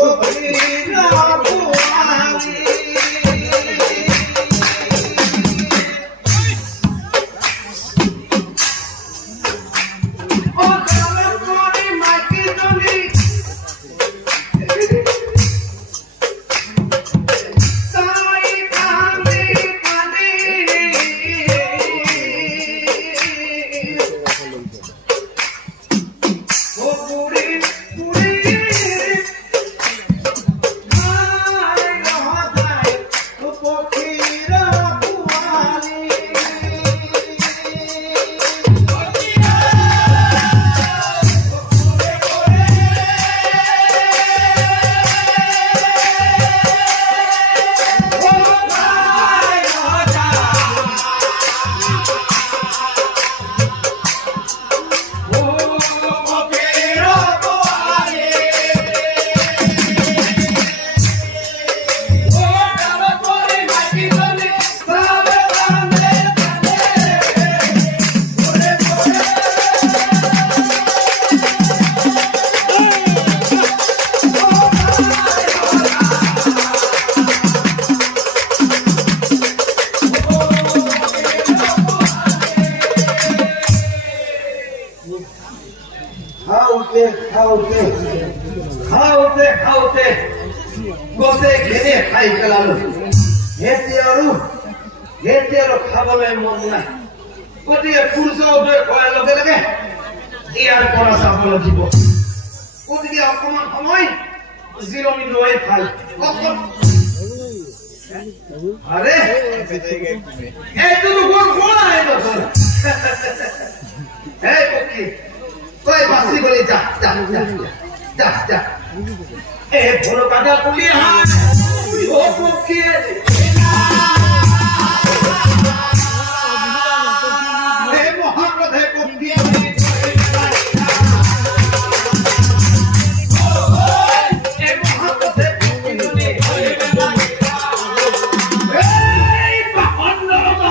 శుభవీర Vamos, vamos. খাওতে খাওতে খাওতে খাওতে গোটে ঘেনে খাই পেলালো হেঁটে আৰু হেঁটে আৰু খাবলৈ মন নাই গতিকে পুৰুষৰ উদয় কৰাৰ লগে লগে ইয়াৰ পৰা চাবলৈ দিব গতিকে অকণমান সময় জিৰণি লৈ ভালো আরে এইটো দেখোন কোনাই দেখোন এই পক্ষী তই বাচি গলি যা যা যা যা এ ভোলো কাটা তুলি আহা ও পক্ষী হে মহাপ্রধে পক্ষী এ মহাপ্রধে পক্ষী এই বাহনরতা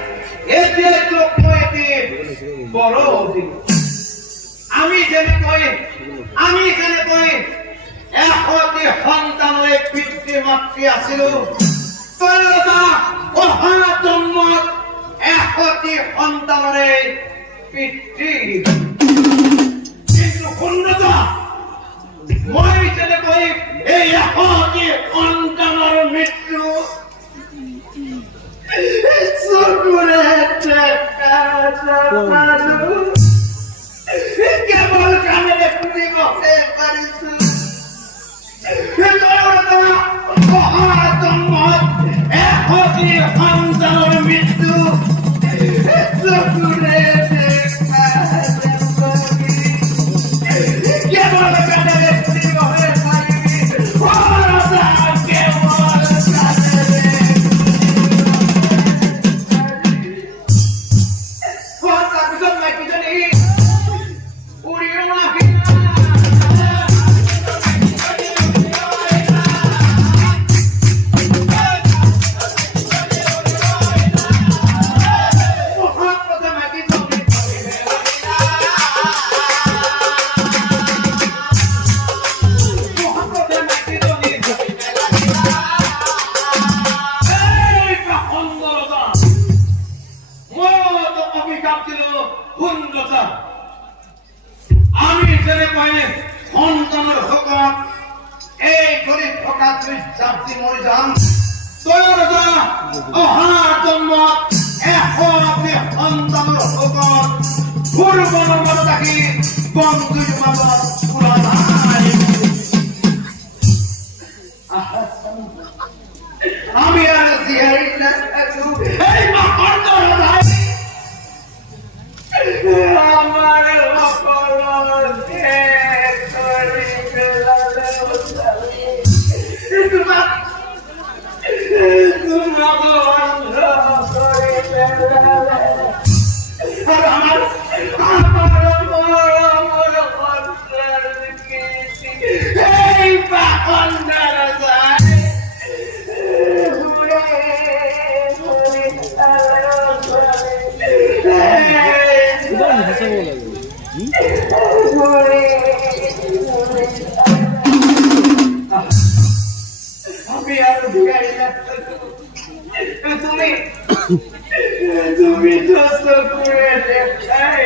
তোক মই এটি বৰ অধিক আমি যেনেকৈ আমি যেনেকৈ এশটি সন্তানৰে পিতৃ, মাতৃ আছিলো অহা জন্মত এশটি সন্তানৰে পিতৃ। কিন্তু ৰজা মই যেনেকৈ এই এশটি সন্তানৰ গৰীব থকা চাপি মৰি যাম তই ৰজা অহা জন্মত এশটি সন্তানৰ পূৰ্ব নম্বৰত ৰাখি বন্ধুৰ মাজত এই ঘুরে আমি আর ভিখারি না তুমি তুমি যত করে দেখাই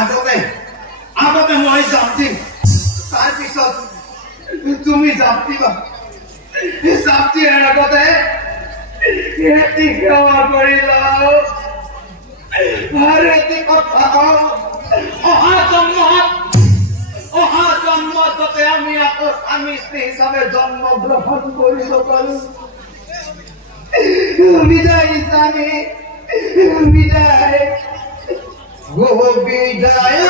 আগতে আগতে মই যামতিম তাৰপিছত তুমি যামতিবা যামতিৰ আগতে এটি সেৱা কৰি লওঁ আৰু এটি কথা কওঁ, অহা জন্মত অহা জন্মত যাতে আমি আকৌ স্বামী স্ত্ৰী হিচাপে জন্ম গ্ৰহণ কৰিব পাৰোঁ। বিদায় স্বামী, বিদায়। বিদায়